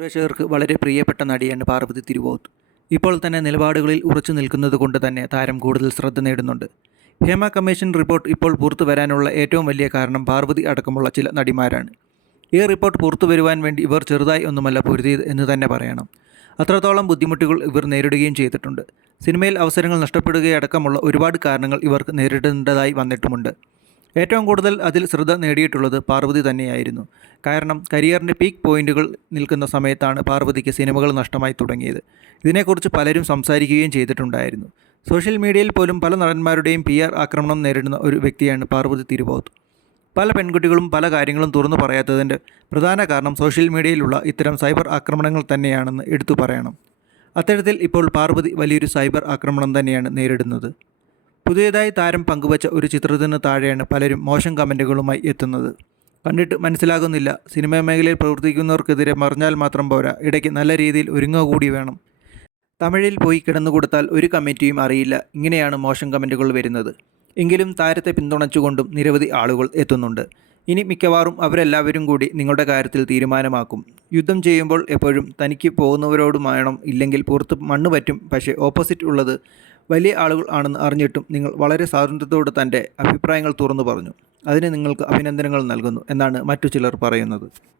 പ്രേക്ഷകർക്ക് വളരെ പ്രിയപ്പെട്ട നടിയാണ് പാർവതി തിരുവോത്ത്. ഇപ്പോൾ തന്നെ നിലപാടുകളിൽ ഉറച്ചു നിൽക്കുന്നത് കൊണ്ട് തന്നെ താരം കൂടുതൽ ശ്രദ്ധ നേടുന്നുണ്ട്. ഹേമ കമ്മീഷൻ റിപ്പോർട്ട് ഇപ്പോൾ പുറത്തു വരാനുള്ള ഏറ്റവും വലിയ കാരണം പാർവതി അടക്കമുള്ള ചില നടിമാരാണ്. ഈ റിപ്പോർട്ട് പുറത്തു വരുവാൻ വേണ്ടി ഇവർ ചെറുതായി ഒന്നുമല്ല പൊരുതിയത് എന്ന് തന്നെ പറയണം. അത്രത്തോളം ബുദ്ധിമുട്ടുകൾ ഇവർ നേരിടുകയും ചെയ്തിട്ടുണ്ട്. സിനിമയിൽ അവസരങ്ങൾ നഷ്ടപ്പെടുകയടക്കമുള്ള ഒരുപാട് കാരണങ്ങൾ ഇവർക്ക് നേരിടേണ്ടതായി വന്നിട്ടുമുണ്ട്. ഏറ്റവും കൂടുതൽ അതിൽ ശ്രദ്ധ നേടിയിട്ടുള്ളത് പാർവതി തന്നെയായിരുന്നു. കാരണം കരിയറിന്റെ പീക്ക് പോയിന്റുകൾ നിൽക്കുന്ന സമയത്താണ് പാർവതിക്ക് സിനിമകൾ നഷ്ടമായി തുടങ്ങിയത്. ഇതിനെക്കുറിച്ച് പലരും സംസാരിക്കുകയും ചെയ്തിട്ടുണ്ടായിരുന്നു. സോഷ്യൽ മീഡിയയിൽ പോലും പല നടന്മാരുടെയും പി ആർ ആക്രമണം നേരിടുന്ന ഒരു വ്യക്തിയാണ് പാർവതി തിരുവോത്ത് പല പെൺകുട്ടികളും പല കാര്യങ്ങളും തുറന്നു പറയാത്തതിന്റെ പ്രധാന കാരണം സോഷ്യൽ മീഡിയയിലുള്ള ഇത്തരം സൈബർ ആക്രമണങ്ങൾ തന്നെയാണെന്ന് എടുത്തു പറയണം. അത്തരത്തിൽ ഇപ്പോൾ പാർവതി വലിയൊരു സൈബർ ആക്രമണം തന്നെയാണ് നേരിടുന്നത്. പുതിയതായി താരം പങ്കുവച്ച ഒരു ചിത്രത്തിന് താഴെയാണ് പലരും മോശം കമന്റുകളുമായി എത്തുന്നത്. കണ്ടിട്ട് മനസ്സിലാകുന്നില്ല. സിനിമാ മേഖലയിൽ പ്രവർത്തിക്കുന്നവർക്കെതിരെ മറിഞ്ഞാൽ മാത്രം പോരാ. ഇടയ്ക്ക് നല്ല രീതിയിൽ ഒരുങ്ങുക കൂടി വേണം. തമിഴിൽ പോയി കിടന്നുകൊടുത്താൽ ഒരു കമ്മിറ്റിയും അറിയില്ല. ഇങ്ങനെയാണ് മോശം കമന്റുകൾ വരുന്നത്. എങ്കിലും താരത്തെ പിന്തുണച്ചുകൊണ്ടും നിരവധി ആളുകൾ എത്തുന്നുണ്ട്. ഇനി മിക്കവാറും അവരെല്ലാവരും കൂടി നിങ്ങളുടെ കാര്യത്തിൽ തീരുമാനമാക്കും. യുദ്ധം ചെയ്യുമ്പോൾ എപ്പോഴും തനിക്ക് പോകുന്നവരോടുമാണം ഇല്ലെങ്കിൽ പുറത്ത് മണ്ണ് പറ്റും പക്ഷേ ഓപ്പോസിറ്റ് ഉള്ളത് വലിയ ആളുകൾ ആണെന്ന് അറിഞ്ഞിട്ടും നിങ്ങൾ വളരെ സ്വാതന്ത്ര്യത്തോടെ തന്റെ അഭിപ്രായങ്ങൾ തുറന്നു പറഞ്ഞു. അതിന് നിങ്ങൾക്ക് അഭിനന്ദനങ്ങൾ നൽകുന്നു എന്നാണ് മറ്റു ചിലർ പറയുന്നത്.